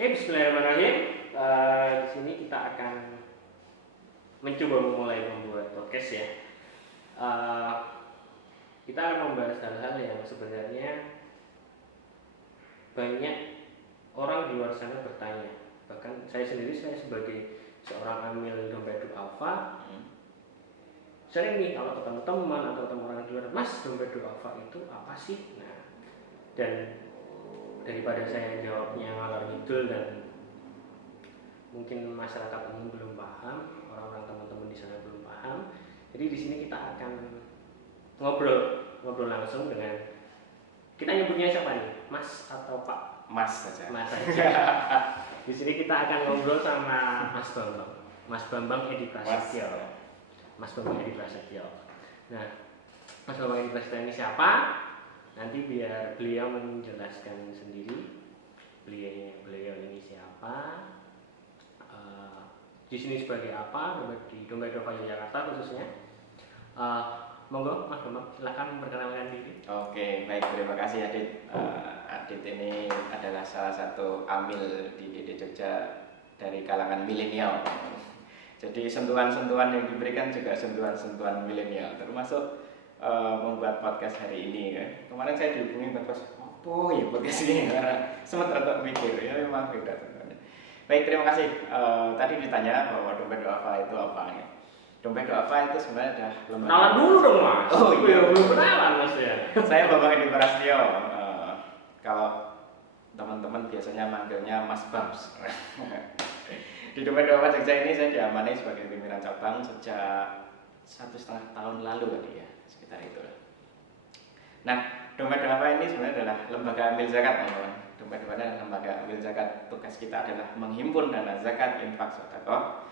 Oke, bismillahirrahmanirrahim. Di sini kita akan mencoba membuat podcast ya. Kita akan membahas hal-hal yang sebenarnya banyak orang di luar sana bertanya. Bahkan saya sebagai seorang amil dompet alfa, sering nih kalau ketemu teman atau ketemu orang di luar, Mas, dompet alfa itu apa sih? Nah, dan daripada saya jawabnya ngalor ngidul dan mungkin masyarakat umum belum paham, orang-orang teman-teman di sana belum paham, jadi di sini kita akan ngobrol langsung dengan, kita nyebutnya siapa nih, Mas atau Pak? Mas saja. Mas saja. Di sini kita akan ngobrol sama Mas Bambang Edi Prasetyo. Mas Bambang Edi Prasetyo. Nah, Mas Bambang Edi Prasetyo ini siapa? Nanti biar beliau menjelaskan sendiri beliau ini siapa, di sini sebagai apa, di Dompet Alfa Yogyakarta khususnya. Monggo Mas Bambang, silakan memperkenalkan diri. Oke, baik, terima kasih Adit. Adit ini adalah salah satu amil di DD Jogja dari kalangan milenial. Jadi sentuhan-sentuhan yang diberikan juga sentuhan-sentuhan milenial, termasuk membuat podcast hari ini kan. Kemarin saya dihubungi podcast apa ya podcast ini karena sempat rada mikir ya, memang beda tentunya. Baik, terima kasih. Tadi ditanya bahwa Dompet Alfa itu apa ya. Dompet Alfa itu sebenarnya adalah lembaga. Kenalan dulu dong Mas. Oh iya, belum kenalan Mas ya. Saya Bambang Edi Prasetyo. Kalau teman-teman biasanya manggilnya Mas Bams. Di Dompet Alfa Jogja ini saya diamani sebagai pimpinan cabang sejak 1,5 tahun lalu tadi ya, sekitar itu. Nah, Dompet Alfa ini sebenarnya adalah lembaga amil zakat, teman-teman. Dompet Alfa adalah lembaga amil zakat. Tugas kita adalah menghimpun dana zakat, infak, sedekah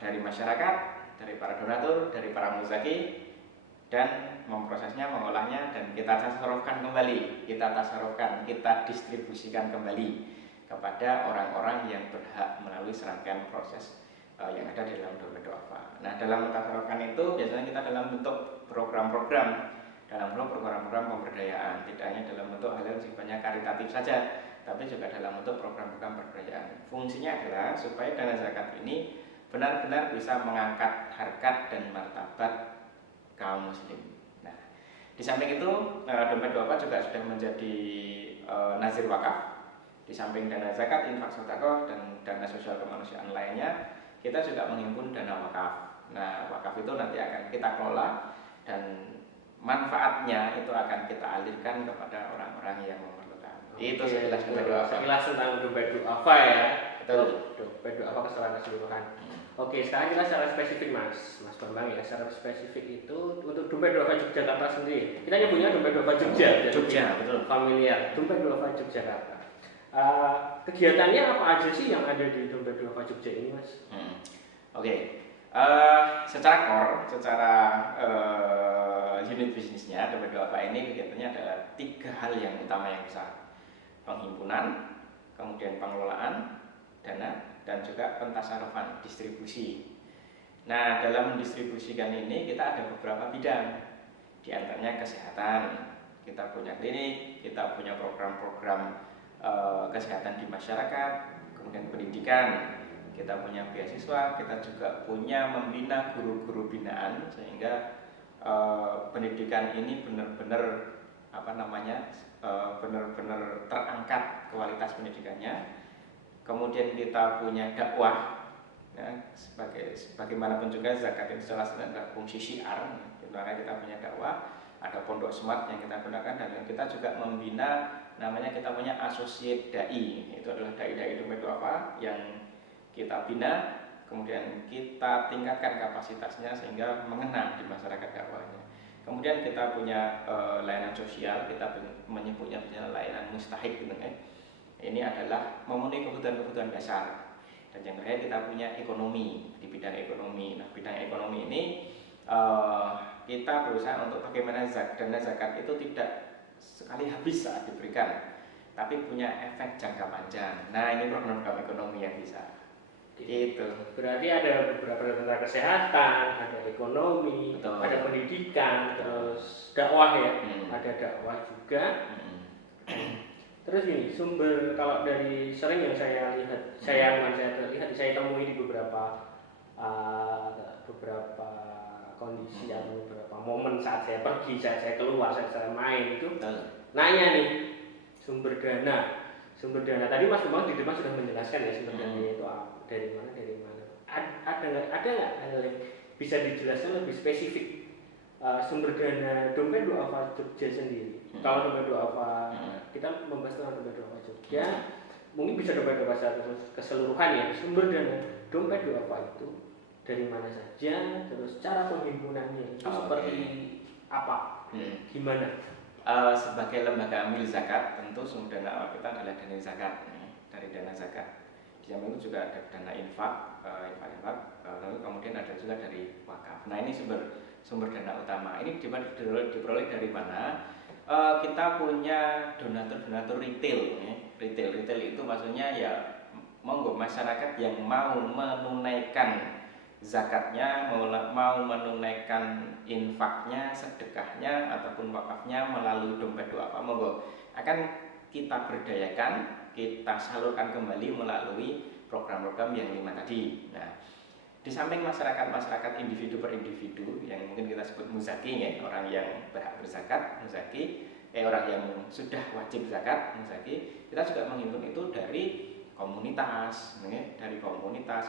dari masyarakat, dari para donatur, dari para muzaki, dan memprosesnya, mengolahnya, dan kita tasarrufkan kembali, kita distribusikan kembali kepada orang-orang yang berhak melalui serangkaian proses yang ada di dalam Dompet Alfa. Nah, dalam mentasarrufkan itu biasanya kita dalam bentuk program-program pemberdayaan, tidak hanya dalam bentuk hal yang sifatnya karitatif saja, tapi juga dalam bentuk program-program pemberdayaan. Fungsinya adalah supaya dana zakat ini benar-benar bisa mengangkat harkat dan martabat kaum muslim. Nah, di samping itu Dompet Alfa juga sudah menjadi nazir wakaf. Di samping dana zakat, infak, sedekah, dan dana sosial kemanusiaan lainnya, kita juga menghimpun dana wakaf. Nah, wakaf itu nanti akan kita kelola dan manfaatnya itu akan kita alirkan kepada orang-orang yang memerlukan. Itu sekilas Dompet Alfa. Sekilas tentang Dompet Alfa ya. Betul. Dompet Alfa keseluruhan. Oke, sekarang kita secara spesifik Mas Bambang ya, secara spesifik itu untuk Dompet Alfa Yogyakarta sendiri. Kita nyebutnya Dompet Alfa Jogja. Jogja, betul. Familiar. Dompet Alfa Yogyakarta. Kegiatannya apa aja sih yang ada di Dompet Alfa Jogja ini, Mas? Oke. Secara unit bisnisnya Dompet Alfa ini kegiatannya adalah 3 hal yang utama yang besar: penghimpunan, kemudian pengelolaan dana, dan juga pentasarufan, distribusi. Nah, dalam mendistribusikan ini kita ada beberapa bidang. Di antaranya kesehatan, kita punya klinik, kita punya program-program kesehatan di masyarakat, kemudian pendidikan, kita punya beasiswa, kita juga punya membina guru-guru binaan sehingga pendidikan ini benar-benar benar-benar terangkat kualitas pendidikannya. Kemudian kita punya dakwah, ya, sebagaimanapun juga zakat itu salah satu fungsi syiar. Dimana kita punya dakwah, ada pondok smart yang kita gunakan, dan kita juga membina, namanya kita punya associate dai. Itu adalah dai-dai Dompet Alfa yang kita bina, kemudian kita tingkatkan kapasitasnya sehingga mengena di masyarakat dakwahnya. Kemudian kita punya layanan sosial, kita menyebutnya misalnya layanan mustahik gitu kan. Ini adalah memenuhi kebutuhan-kebutuhan dasar. Dan yang terakhir kita punya ekonomi, di bidang ekonomi. Nah, bidang ekonomi ini kita berusaha untuk bagaimana dana zakat itu tidak sekali habis saat diberikan, tapi punya efek jangka panjang. Nah, ini program-program ekonomi yang bisa. Itu. Berarti ada beberapa tentang kesehatan, ada ekonomi, Betul. ada pendidikan, terus dakwah ya. Ada dakwah juga. Terus gini, sumber kalau dari sering yang saya lihat, saya temui di beberapa kondisi atau beberapa momen saat saya pergi, saat saya keluar, saat saya main itu nanya nih sumber dana. Tadi Mas Bambang di depan sudah menjelaskan ya sumber dana itu dari mana. Ada nggak hal yang bisa dijelaskan lebih spesifik? Sumber dana Dompet Duafa Jogja sendiri. Kalau Dompet Duafa kita membahas tentang Dompet Duafa Jogja, mungkin bisa Dompet Duafa keseluruhan ya. Sumber dana Dompet Duafa itu dari mana saja, terus cara penghimpunannya itu seperti apa? Gimana? Sebagai lembaga amil zakat, tentu sumber dana awal kita adalah dana zakat, dari dana zakat. Di samping itu juga ada dana infak, lalu kemudian ada juga dari wakaf. Nah ini sumber dana utama. Ini diperoleh dari mana? Kita punya donatur retail. Retail itu maksudnya ya monggo masyarakat yang mau menunaikan zakatnya, mau menunaikan infaknya, sedekahnya ataupun wakafnya melalui Dompet Duafa, monggo akan kita berdayakan, kita salurkan kembali melalui program-program yang 5 tadi. Nah, di samping masyarakat individu per individu yang mungkin kita sebut muzaki ya, orang yang berhak berzakat, muzaki, orang yang sudah wajib zakat, muzaki, kita juga menghimpun itu dari komunitas,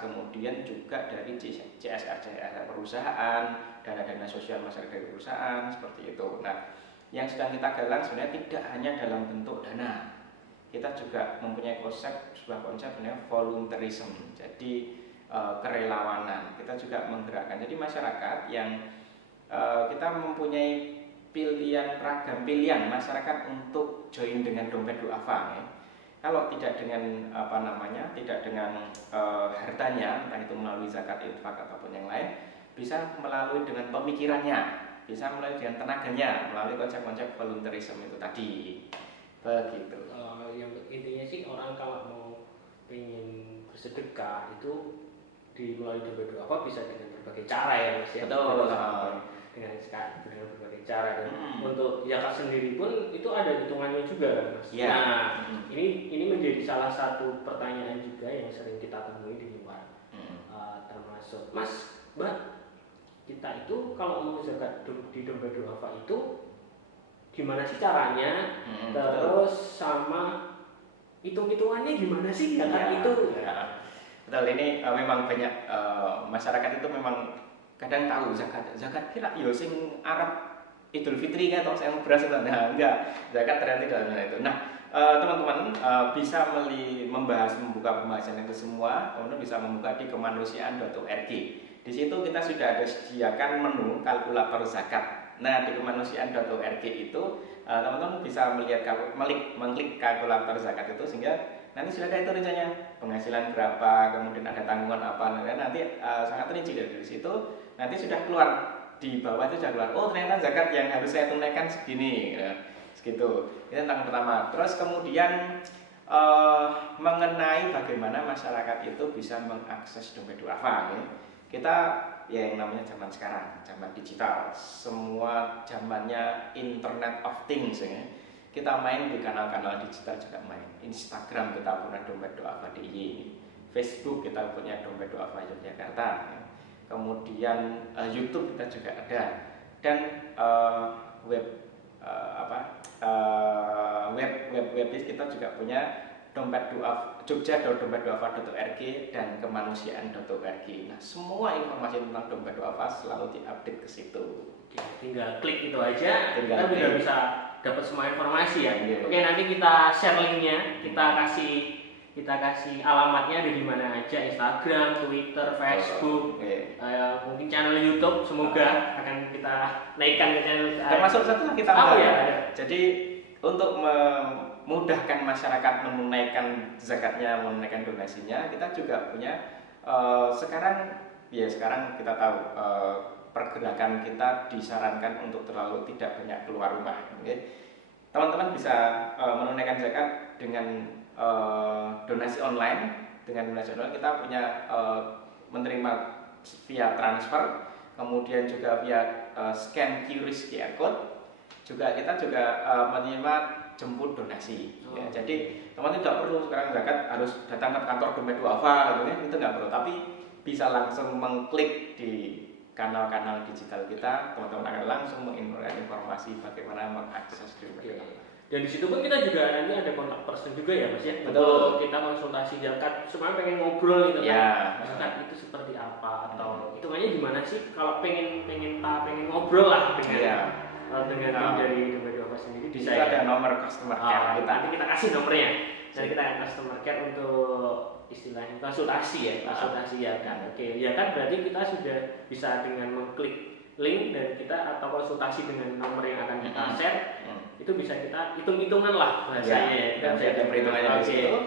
kemudian juga dari CSR perusahaan, dana sosial masyarakat dari perusahaan, seperti itu. Nah, yang sedang kita galang sebenarnya tidak hanya dalam bentuk dana, kita juga mempunyai sebuah konsep namanya volunteerism, jadi kerelawanan. Kita juga menggerakkan, jadi masyarakat yang kita mempunyai ragam pilihan masyarakat untuk join dengan Dompet Duafa ya. Kalau tidak dengan tidak dengan hartanya, entah itu melalui zakat, infak ataupun yang lain, bisa melalui dengan pemikirannya, bisa melalui dengan tenaganya, melalui konsep-konsep volunteerism itu tadi. Begitu. Yang intinya sih orang kalau mau ingin bersedekah itu melalui Dompet Duafa bisa dengan berbagai cara ya Mas ya. Betul. Dengan berbagai cara, dan untuk zakat sendiri pun itu ada hitungannya juga kan Mas. Ya. Nah, ini menjadi salah satu pertanyaan juga yang sering kita temui di luar. Termasuk Mas, Mbak, kita itu kalau mau zakat di Dompet Duafa itu gimana sih caranya? Terus sama hitung-hitungannya gimana sih zakat itu? Ya. Betul, ini memang banyak masyarakat itu memang kadang tahu zakat kira yo sing Arab Idul Fitri kan atau yang beras itu. Nah, enggak, zakat ternyata tidak hanya itu. Nah, teman-teman bisa membuka pembahasan itu semua, kemudian bisa membuka di kemanusiaan.org. Di situ kita sudah ada sediakan menu kalkulator zakat. Nah, di kemanusiaan.org itu teman-teman bisa mengklik kalkulator zakat itu, sehingga nanti sudah ada itu rinciannya, penghasilan berapa, kemudian ada tanggungan apa, nanti sangat rinci dari situ. Nanti sudah keluar di bawah itu sudah keluar, oh ternyata zakat yang harus saya tunaikan segini, segitu. Itu tentang pertama. Terus kemudian mengenai bagaimana masyarakat itu bisa mengakses Dompet Duafa. Kita ya yang namanya zaman sekarang, zaman digital, semua zamannya Internet of Things ya. Kita main di kanal-kanal digital juga main. Instagram kita punya Dompet Duafa DIY, Facebook kita punya Dompet Duafa Yogyakarta. Kemudian YouTube kita juga ada, dan web kita juga punya Dompet Duafa Jogja.dompetduafa.org dan kemanusiaan.org. Nah, semua informasi tentang Dompet Duafa selalu diupdate ke situ. Tinggal klik itu aja, kita sudah bisa dapat semua informasi ya. Oke, nanti kita share linknya, kita kasih alamatnya ada di mana aja, Instagram, Twitter, Facebook, mungkin channel YouTube, semoga akan kita naikkan ke channel. Termasuk satu lagi tambah ya. Jadi untuk memudahkan masyarakat menunaikan zakatnya, menunaikan donasinya, kita juga punya sekarang kita tahu pergerakan kita disarankan untuk terlalu tidak banyak keluar rumah. Teman-teman bisa menunaikan zakat dengan donasi online. Dengan donasi online kita punya menerima via transfer, kemudian juga via scan QR code. Kita juga menerima jemput donasi. Ya, jadi teman-teman tidak perlu sekarang zakat harus datang ke kantor dompet duafa gitu ya, itu nggak perlu. Tapi bisa langsung mengklik di kanal-kanal digital kita, teman-teman akan langsung menginformasi informasi bagaimana mengakses dompet duafa. Dan di situ pun kita juga nanti ada kontak person juga ya Mas ya. Betul. Kita konsultasi zakat, sebenarnya pengen ngobrol gitu ya. kan. Zakat itu seperti apa atau hitungannya gimana sih? Kalau pengen ngobrol lah dengan dengan tim dari dompet duafa sendiri bisa ada nomor customer care kita. Nanti kita kasih nomornya. Jadi kita akan customer care untuk istilahnya konsultasi ya kan. Oke, ya kan berarti kita sudah bisa dengan mengklik link dan kita atau konsultasi dengan nomor yang akan kita share. Itu bisa kita hitung-hitungan lah bahasanya. Dan saya ada perhitungannya di situ,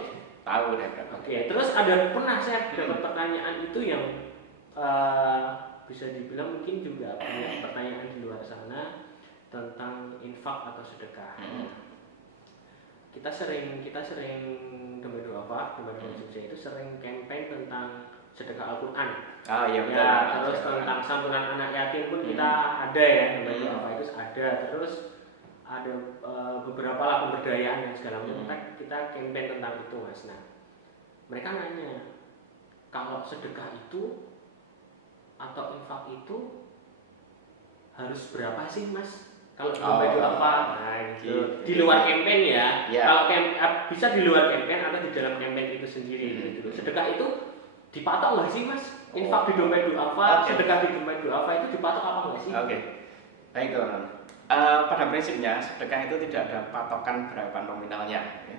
tahu deh. Oke, terus pernah saya dapat pertanyaan itu yang bisa dibilang mungkin juga punya pertanyaan di luar sana tentang infak atau sedekah. Kita sering dompet duafa Jogja itu sering campaign tentang sedekah Al-Quran. Iya betul. Ya, terus tentang santunan anak yatim pun kita ada ya, dompet duafa itu ada. Terus ada beberapa lah pemberdayaan dan segala macam kan kita campaign tentang itu Mas. Nah, mereka nanya kalau sedekah itu atau infak itu harus berapa sih Mas? Kalau dompet duafa, nah gitu. Di luar campaign ya. Kalau bisa di luar campaign atau di dalam campaign itu sendiri gitu. Sedekah itu dipatok nggak sih Mas? Infak di dompet duafa, sedekah di dompet duafa itu dipatok apa nggak sih? Baik teman-teman. Pada prinsipnya sedekah itu tidak ada patokan berapa nominalnya. Ya.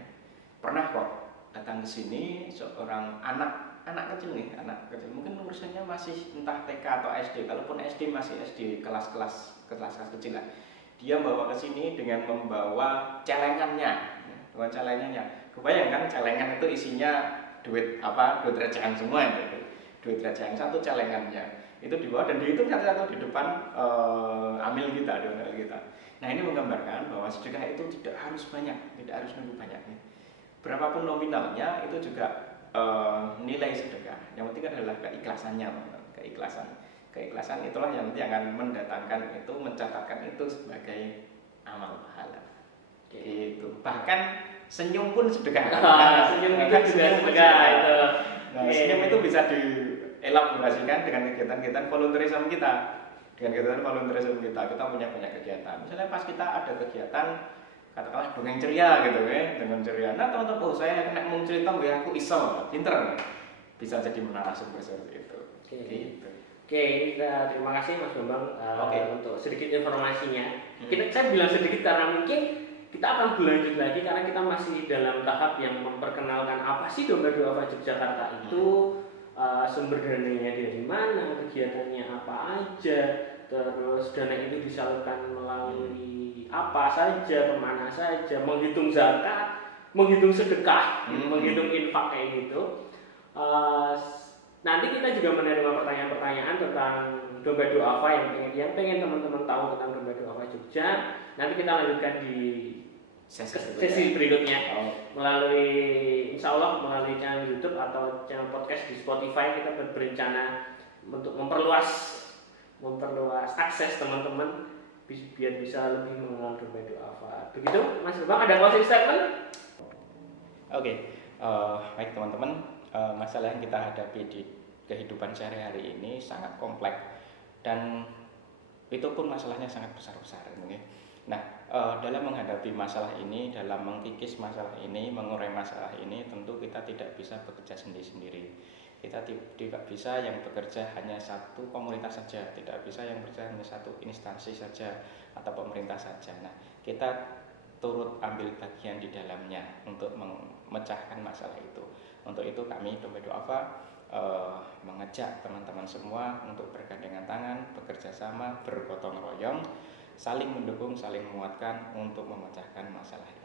Pernah kok datang ke sini seorang anak kecil mungkin urusannya masih entah TK atau SD. Kalaupun SD masih SD kelas kecil lah. Dia bawa ke sini dengan membawa celengannya. Kebayangkan celengan itu isinya duit recehan semua itu. Duit recehan satu celengannya. Itu dibawa dan dihitung satu-satu di depan amil kita. Nah ini menggambarkan bahwa sedekah itu tidak harus banyak, tidak harus nunggu banyak. Berapapun nominalnya itu juga nilai sedekah. Yang penting adalah keikhlasannya, keikhlasan itulah yang nanti akan mendatangkan itu, mencatatkan itu sebagai amal pahala. Gitu. Bahkan senyum pun sedekah. Senyum itu juga sedekah itu. Nah, senyum itu bisa dielaborasikan dengan kegiatan-kegiatan volunteerism kita. Kita punya banyak kegiatan. Misalnya pas kita ada kegiatan katakanlah dongeng ceria gitu dengan ceria. Nah, teman-teman, saya kena mau cerita aku iso, pinter. Bisa jadi narasumber seperti itu. Gitu. Oke, terima kasih Mas Bambang untuk sedikit informasinya. Saya bilang sedikit karena mungkin kita akan berlanjut lagi karena kita masih dalam tahap yang memperkenalkan apa sih dompet duafa Yogyakarta itu, sumber dananya dari mana, kegiatannya apa aja, terus dana itu disalurkan melalui apa saja, kemana saja, menghitung zakat, menghitung sedekah, menghitung infak kayak gitu. Nanti kita juga menerima pertanyaan-pertanyaan tentang dompet duafa yang pengen teman-teman tahu tentang dompet duafa Jogja. Nanti kita lanjutkan di sesi berikutnya insya Allah melalui channel YouTube atau channel podcast di Spotify. Kita berencana untuk memperluas akses teman-teman biar bisa lebih mengenal dompet duafa. Begitu Mas Bambang, ada closing statement? Baik teman-teman, masalah yang kita hadapi di kehidupan sehari-hari ini sangat kompleks dan itu pun masalahnya sangat besar-besar. Nah, dalam menghadapi masalah ini, dalam mengkikis masalah ini, mengurai masalah ini, tentu kita tidak bisa bekerja sendiri-sendiri. Kita tidak bisa yang bekerja hanya satu komunitas saja, tidak bisa yang bekerja hanya satu instansi saja atau pemerintah saja. Nah, kita turut ambil bagian di dalamnya untuk memecahkan masalah itu. Untuk itu kami Dompet Duafa mengajak teman-teman semua untuk bergandengan tangan, bekerja sama, bergotong royong, saling mendukung, saling menguatkan untuk memecahkan masalah ini.